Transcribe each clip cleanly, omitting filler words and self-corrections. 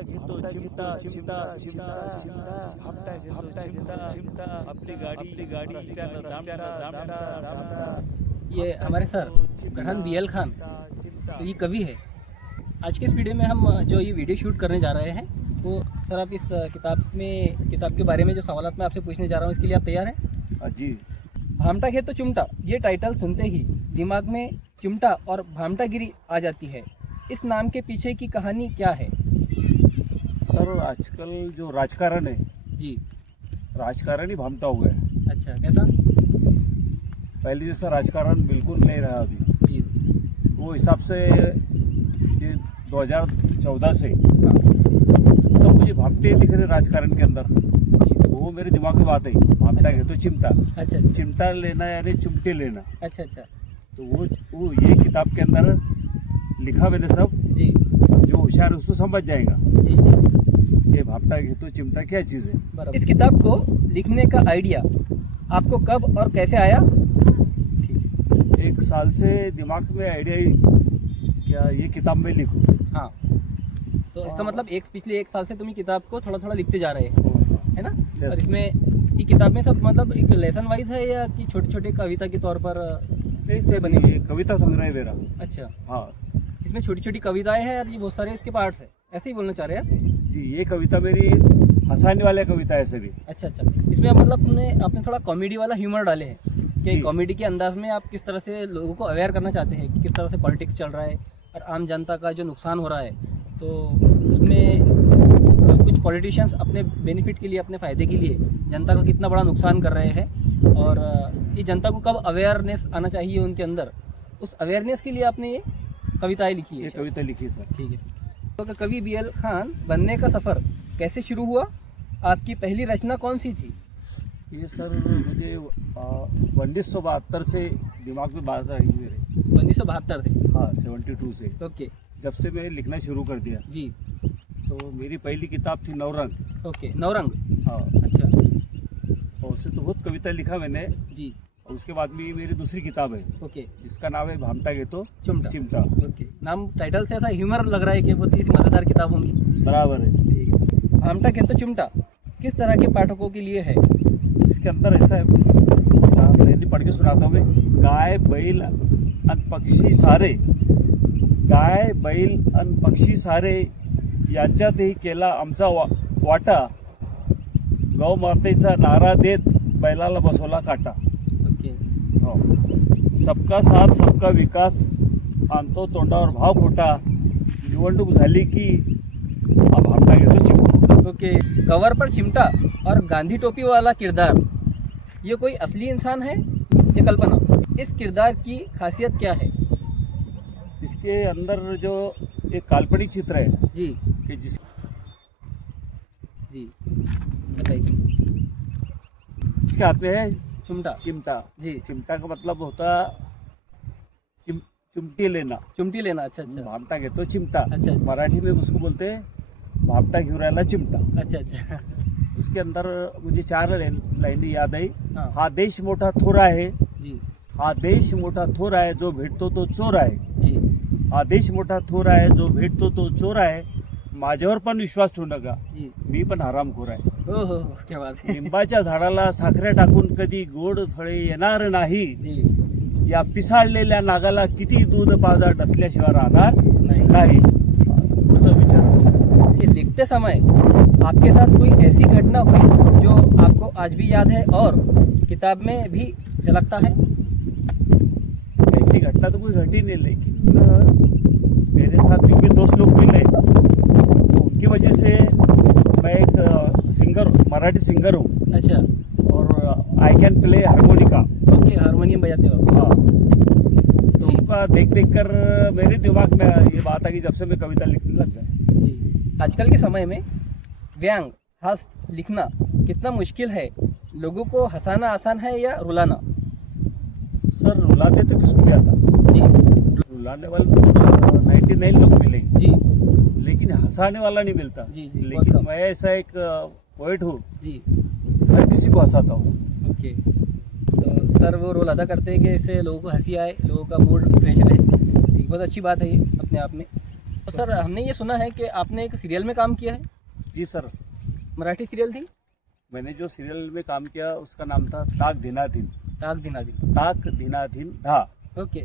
भामटा घेतो चिमटा चिमटा चिमटा चिमटा भामटा घेतो चिमटा चिमटा आपली गाड़ी रस्त्यानं दामटा ये हमारे सर गढ़न बीएल खान, तो ये कवि है। आज के इस वीडियो में हम जो ये वीडियो शूट करने जा रहे हैं, तो सर आप इस किताब के बारे में जो सवाल मैं आपसे पूछने जा रहा हूँ, इसके लिए आप तैयार हैं? जी। भामटा घेतो चिमटा, ये टाइटल सुनते ही दिमाग में चिमटा और भामटागिरी आ जाती है। इस नाम के पीछे की कहानी क्या है? सर आजकल जो राजकारण है जी, राजकारण ही भामटा हो गया। अच्छा, कैसा? पहले जैसा राजकारण बिल्कुल नहीं रहा अभी। जी, वो हिसाब से ये 2014 से हाँ, सब मुझे भामटे दिख रहे राजकारण के अंदर। जी, वो मेरे दिमाग में बात है, भामटा अच्छा। घेतो चिमटा, अच्छा चिमटा लेना यानी चिमटे लेना। अच्छा अच्छा, तो वो ये किताब के अंदर लिखा मैंने सब, जी जो होशियार उसको समझ जाएगा जी जी, ये भामटा घेतो चिमटा क्या चीज़ है। बराबर। इस किताब को लिखने का आइडिया आपको कब और कैसे आया? एक साल से दिमाग में आइडिया ही क्या ये किताब में लिखूं। हाँ, तो इसका मतलब पिछले एक साल से तुम ये किताब को थोड़ा थोड़ा लिखते जा रहे हैं, है ना? Yes. और इसमें ये किताब में सब मतलब एक लेसन वाइज है या कि छोटे छोटे कविता के तौर पर ऐसे बने, ये कविता संग्रह है मेरा। अच्छा, हाँ इसमें छोटी छोटी कविताएं हैं और ये बहुत सारे इसके पार्ट्स हैं, ऐसे ही बोलना चाह रहे हैं आप? जी, ये कविता मेरी हंसाने वाली कविता है सभी। अच्छा अच्छा, इसमें मतलब आपने थोड़ा कॉमेडी वाला ह्यूमर डाले हैं कि जी। कॉमेडी के अंदाज में आप किस तरह से लोगों को अवेयर करना चाहते हैं कि किस तरह से पॉलिटिक्स चल रहा है और आम जनता का जो नुकसान हो रहा है, तो उसमें कुछ पॉलिटिशियंस अपने बेनिफिट के लिए, अपने फ़ायदे के लिए जनता का कितना बड़ा नुकसान कर रहे हैं, और ये जनता को कब अवेयरनेस आना चाहिए उनके अंदर, उस अवेयरनेस के लिए आपने ये कविताएं लिखी है। ये कविता लिखी सर। ठीक है। तो कवि बीएल खान बनने का सफ़र कैसे शुरू हुआ? आपकी पहली रचना कौन सी थी? ये सर मुझे 1972 से दिमाग में बात आई मेरे। 1972 थे? हाँ, 72 से ओके, जब से मैं लिखना शुरू कर दिया। जी, तो मेरी पहली किताब थी नवरंग। ओके, नवरंग। हाँ, अच्छा, और उससे तो बहुत कविता लिखा मैंने। जी, और उसके बाद में ये मेरी दूसरी किताब है ओके, जिसका नाम है भामटा घेतो चिमटा। चिमटा। ओके, नाम टाइटल से ऐसा ह्यूमर लग रहा है कि बहुत ही मज़ेदार किताब होंगी। बराबर है। ठीक है। भामटा घेतो चिमटा किस तरह के पाठकों के लिए है? इसके अंदर ऐसा है, मैं पढ़ के सुनाता हूँ मैं। गाय बैल अन पक्षी सारे, गाय बैल अन पक्षी सारे यांच्यातही केला आमचा वाटा, गौ मातेचा नारा देत बैलाला बसवला काटा। ओके, हो. सबका साथ सबका विकास आणतो तोंडावर भाव खोटा, निवडणूक झाली की हा भामटा घेतो चिमटा। ओके। कवर पर चिमटा और गांधी टोपी वाला किरदार, ये कोई असली इंसान है या कल्पना? इस किरदार की खासियत क्या है? इसके अंदर जो एक काल्पनिक चित्र है जी कि जिस जी, बताइए। इसके हाथ में है चिमटा। चिमटा। जी, चिमटा का मतलब होता चिमटी लेना। चिमटी लेना। अच्छा अच्छा, भामटा घेतो चिमटा। अच्छा, अच्छा। मराठी में उसको बोलते हैं भामटा घेऊन राहिला चिमटा। अच्छा अच्छा, उसके अंदर मुझे 4 लाइनें याद आई। हाँ, हा देश मोठा थोर आहे, जी हा देश मोठा थोर आहे, जो भेटतो तो चोर आहे। जी, हा देश मोठा थोर आहे, जो भेटतो तो चोर आहे, माझ्यावर पण विश्वास ठेवू नका, जी, मी पण हरामखोर आहे। हो हो, क्या बात है। लिंबाच्या झाडाला साखरे टाकून कधी गोड फळे येणार नाही, जी, या पिसाळलेल्या नागाला किती दूध पाजा डसल्याशिवाय राहणार नहीं। नाही। पुढचा विचार। ये लिखते समय आपके साथ कोई ऐसी घटना हुई जो आपको आज भी याद है और किताब में भी झलकता है? ऐसी घटना तो कोई घटी नहीं, लेकिन मेरे साथ जो भी दोस्त लोग मिले तो उनकी वजह से मैं एक सिंगर, मराठी सिंगर हूँ, अच्छा, और I can play harmonica. Okay, harmonium बजाते हो? हाँ, तो जी उनका देख देख कर मेरे दिमाग में ये बात आ गई जब से मैं कविता लिखने लग गया। जी। आजकल के समय में व्यंग हास्य लिखना कितना मुश्किल है? लोगों को हंसाना आसान है या रुलाना? सर रुलाते तो किसको भी आता, जी रुलाने वाले तो 99 लोग मिलेंगे, जी लेकिन हंसाने वाला नहीं मिलता। जी, बहुत लेकिन कम। मैं ऐसा एक पोएट हूँ, जी, हर किसी को हंसाता हूँ। ओके। तो सर वो रोल अदा करते हैं कि इससे लोगों को हंसी आए, लोगों का मूड फ्रेश रहे। ठीक, बहुत अच्छी बात है ये अपने आप में। तो सर हमने ये सुना है कि आपने एक सीरियल में काम किया है, जी सर, मराठी सीरियल थी मैंने जो सीरियल में काम किया उसका नाम था ताक दिनाधीन, ताक दिनादी। ताक दिनाधीन धा। ओके,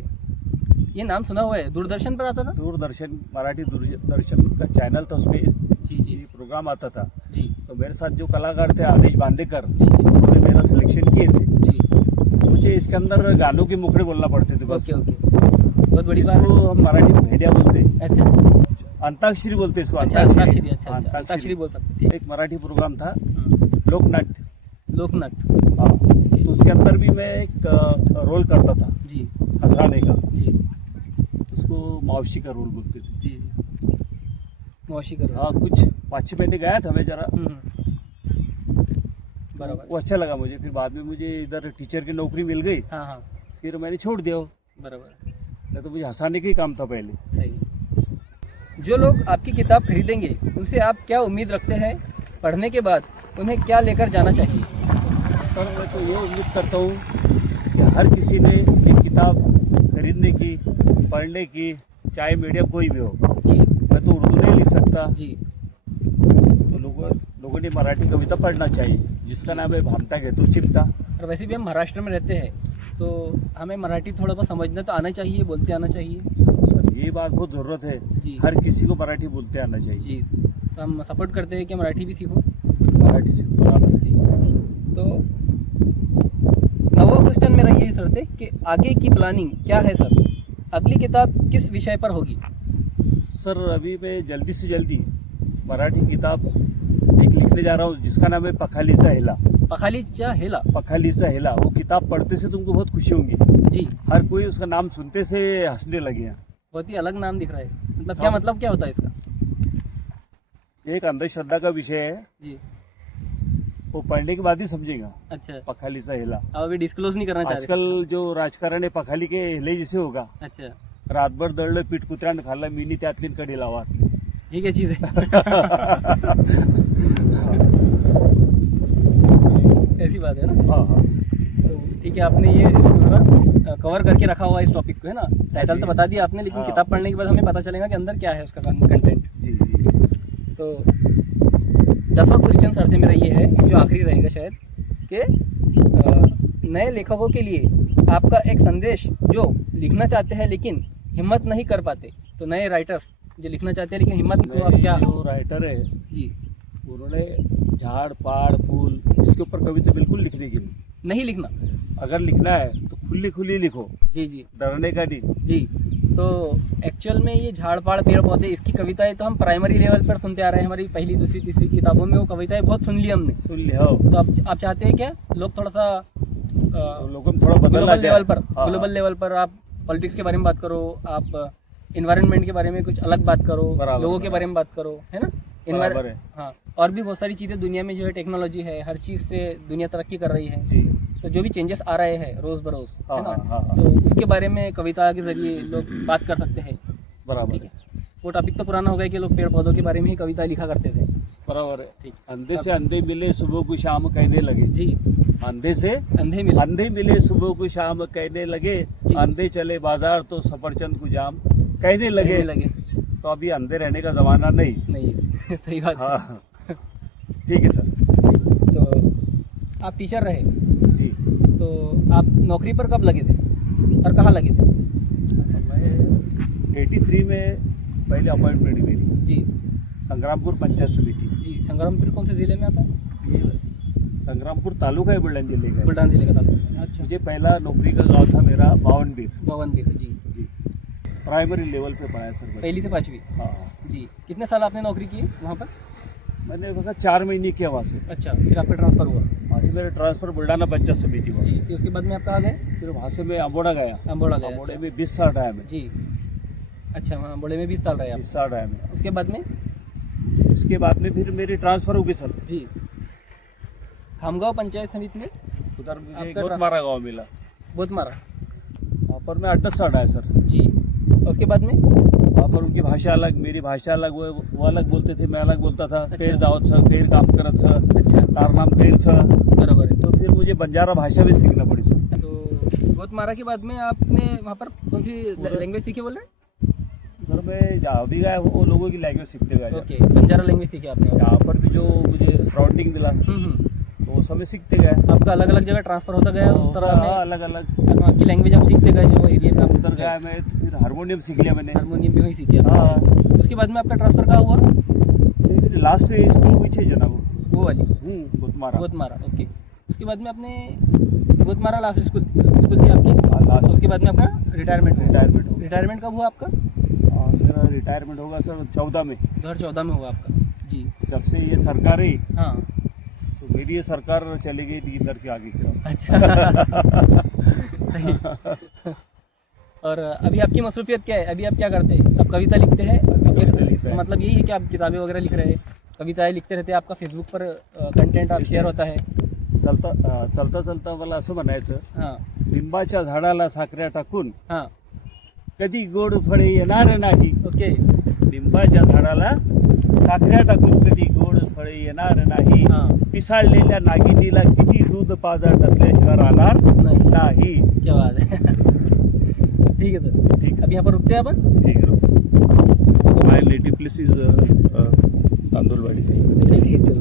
ये नाम सुना हुआ है, दूरदर्शन पर आता था। दूरदर्शन, मराठी दूरदर्शन का चैनल था, उसमें जी जी ये प्रोग्राम आता था। जी तो मेरे साथ जो कलाकार थे आदेश बांदेकर, जी जी उन्होंने मेरा सिलेक्शन किए थे। जी। मुझे इसके अंदर गानों के मुखड़े बोलना पड़ते थे बस। ओके ओके, बहुत बड़ी बात जिसको है। हम मराठी में भेड़िया बोलते हैं, अच्छा अंताक्षरी बोलते हैं इसको। अच्छा, अंताक्षरी। अच्छा अच्छा, अंताक्षरी बोल सकते हैं। एक मराठी प्रोग्राम था हम्म, लोकनाट्य। लोकनाट्य। हाँ, तो उसके अंदर भी मैं एक रोल करता था जी हंसराने का। जी उसको मौसी का रोल बोलते थे। जी जी, मौसी करो। हाँ, कुछ 5-6 महीने गया था मैं जरा, बराबर। वो अच्छा लगा मुझे। फिर बाद में मुझे इधर टीचर की नौकरी मिल गई, हाँ हाँ, फिर मैंने छोड़ दिया वो। बराबर, नहीं तो मुझे हंसाने का ही काम था पहले। सही। जो लोग आपकी किताब खरीदेंगे उनसे आप क्या उम्मीद रखते हैं, पढ़ने के बाद उन्हें क्या लेकर जाना चाहिए? सर मैं तो ये उम्मीद करता हूँ कि हर किसी ने एक किताब खरीदने की, पढ़ने की, चाहे मीडियम कोई भी हो। जी मैं तो उर्दू नहीं लिख सकता, जी तो लोगों ने मराठी कविता पढ़ना चाहिए, जिसका नाम है भामटा घेतो चिमटा। और वैसे भी हम महाराष्ट्र में रहते हैं तो हमें मराठी थोड़ा बहुत समझना तो आना चाहिए, बोलते आना चाहिए। सर ये बात बहुत ज़रूरत है, जी हर किसी को मराठी बोलते आना चाहिए। जी, तो हम सपोर्ट करते हैं कि मराठी भी सीखो। मराठी से बराबर। जी, तो नवा क्वेश्चन मेरा यही सर थे कि आगे की प्लानिंग क्या है सर, अगली किताब किस विषय पर होगी? सर अभी मैं जल्दी से जल्दी मराठी किताब एक लिखने जा रहा हूँ, जिसका नाम है पखालीचा हेला। पखालीचा हेला। पखालीचा हेला, वो किताब पढ़ते से तुमको बहुत खुशी होंगी। जी, हर कोई उसका नाम सुनते से हंसने लगे हैं। बहुत ही अलग नाम दिख रहा है, मतलब क्या, मतलब क्या होता है इसका? ये एक अंधश्रद्धा का विषय है, जी, वो पढ़ने के बाद ही समझेगा। अच्छा, पखालीचा हेला, अब अभी डिस्क्लोज नहीं करना चाह रहे? आजकल जो राजकारण आहे पखाली के हेले जैसे होगा, अच्छा, रातभर दळलं पीठ कुत्र्यानं खाल्लं, मीनी त्यातली कडी लावा। ये क्या चीज़ है? ऐसी बात है ना। हाँ हाँ, तो ठीक है, आपने ये थोड़ा कवर करके रखा हुआ है इस टॉपिक को, है ना। टाइटल तो बता दिया आपने, लेकिन हाँ। किताब पढ़ने के बाद हमें पता चलेगा कि अंदर क्या है उसका कंटेंट। जी जी। तो 10वां क्वेश्चन सर से मेरा ये है, जो आखिरी रहेगा शायद, कि नए लेखकों के लिए आपका एक संदेश, जो लिखना चाहते हैं लेकिन हिम्मत नहीं कर पाते, तो नए राइटर्स जो लिखना चाहते हैं लेकिन हिम्मत को, आप मेरे क्या? जो राइटर है जी, उन्होंने झाड़ पहाड़ फूल इसके ऊपर कविता बिल्कुल लिखने की नहीं। नहीं लिखना। अगर लिखना है तो खुली खुली लिखो, जी जी डरने का नहीं। जी। तो एक्चुअल में ये झाड़ पाड़ पेड़ पौधे, इसकी कविताएं तो हम प्राइमरी लेवल पर सुनते आ रहे हैं, हमारी पहली दूसरी तीसरी किताबों में वो कविताएं बहुत सुन ली हमने। सुन लिया हो, तो आप चाहते हैं क्या लोग थोड़ा सा लोगों में थोड़ा बदलना ग्लोबल लेवल पर, हाँ, ग्लोबल लेवल पर आप पॉलिटिक्स के बारे में बात करो, आप इन्वायरमेंट के बारे में कुछ अलग बात करो, बराबर, लोगों के बारे में बात करो, है ना। बराबर है। हाँ, और भी बहुत सारी चीज़ें दुनिया में जो है, टेक्नोलॉजी है, हर चीज़ से दुनिया तरक्की कर रही है। जी तो जो भी चेंजेस आ रहे हैं रोज़ बरोज़, है ना, हाँ, हाँ, तो उसके बारे में कविता के जरिए लोग बात कर सकते हैं। बराबर ठीक है, है, वो टॉपिक तो पुराना हो गया कि लोग पेड़ पौधों के बारे में ही कविता लिखा करते थे। बराबर है। ठीक, अंधे से अंधे मिले सुबह को शाम कहने लगे। जी, अंधे से अंधे मिले। अंधे मिले सुबह को शाम कहने लगे, जी। अंधे चले बाजार तो सफरचंद को जाम कहने लगे। लगे तो अभी अंधे रहने का जमाना नहीं। नहीं। सही बात है। हाँ, ठीक है सर। तो आप टीचर रहे, जी, तो आप नौकरी पर कब लगे थे और कहाँ लगे थे? मैं 83 में पहले अपॉइंटमेंट मेरी जी संग्रामपुर पंचायत समिति। जी, संग्रामपुर कौन से ज़िले में आता है? ये संग्रामपुर तालुका है बुलंद जिले का। बुल्ढाना जिले का तालुका। अच्छा, मुझे पहला नौकरी का गांव था मेरा बावनबीर। बावनबीर। जी, जी, प्राइमरी लेवल पे पढ़ाया सर बच्चे। पहली से 5वीं। हाँ, जी, कितने साल आपने नौकरी की है वहाँ पर? मैंने वहाँ 4 महीने किया वहाँ से। अच्छा, फिर आपका ट्रांसफ़र हुआ? वहाँ से मेरा ट्रांसफर बुल्ढाना पंचायत समिति हुआ। जी, फिर उसके बाद में आप कहाँ गए? फिर वहाँ से मैं अम्बोड़ा गया। अम्बोड़ा गए। अम्बोड़े अच्छा। में 20 साल रहा मैं। जी, अच्छा, वहाँ अम्बोड़े में 20 साल रहे आप। 20 साल रहा मैं। उसके बाद में? उसके बाद में फिर मेरी ट्रांसफर हो गई सर। जी, खामगांव पंचायत समिति में उधर मुझे आपका गोतमारा गाँव मिला, बहुत मारा। वहाँ पर मैं 8-10 साल रहा सर। जी, उसके बाद में? वहाँ पर उनकी भाषा अलग, मेरी भाषा अलग, वो अलग बोलते थे, मैं अलग बोलता था। अच्छा। फिर जावत छ, फिर काम करत छ, अच्छा, तार नाम फिर छ। बराबर है। तो फिर मुझे बंजारा भाषा भी सीखना पड़ी सर। तो बहुत मारा के बाद में आपने वहाँ पर कौन सी लैंग्वेज सीखी बोल रहे हैं? उधर मैं जहाँ भी गया वो लोगों की लैंग्वेज सीखते गया। ओके, बंजारा लैंग्वेज सीखी आपने? यहाँ पर भी जो मुझे सराउंडिंग मिला हम्म। तो वो सब मैं सीखते गया। आपका अलग अलग जगह ट्रांसफर होता गया उस तरह में? अलग अलग वहाँ की लैंग्वेज आप सीखते गए जो एरिया में आप उधर गया मैं, तो फिर हारमोनियम सीख लिया मैंने। हारमोनियम भी वहीं सीखी आपने? हाँ। उसके बाद में आपका ट्रांसफर कहाँ हुआ? लास्ट स्कूल हुई छः जना वो वाली गोतमारा। गोतमारा, ओके। उसके बाद में आपने गोतमारा लास्ट स्कूल थी आपकी? लास्ट उसके बाद में आपका रिटायरमेंट हुआ? रिटायरमेंट हो रिटायरमेंट कब हुआ आपका? मेरा रिटायरमेंट होगा सर 14 में। 2014 में हुआ आपका जी। जब से ये सरकार है हाँ, तो मेरी ये सरकार चली गई थी इधर के आगे का। अच्छा। सही। और अभी आपकी मसरूफियत क्या है? अभी आप क्या करते हैं? आप कविता लिखते हैं? इसका मतलब यही है कि आप किताबें वगैरह लिख रहे हैं, कविताएं लिखते रहते हैं, आपका फेसबुक पर कंटेंट आप शेअर होता है? चलता चलता मला असं म्हणायचं, हां लिंबाच्या झाडाला साखऱ्या टाकून हां, कधी गोड फळे येणार नाही. ओके. लिंबाच्या झाडाला साखऱ्या टाकून कधी गोड फळे येणार नाही. हां, पिसाळलेल्या नागिनीला किती दूध पाजाट असल्याशिवाय राहणार नहीं, नाही. क्या बात है। ठीक है सर, ठीक अब यहाँ पर रुकते हैं अपन? ठीक आहे. My native place is Tandulwadi. ठीक है, चलो।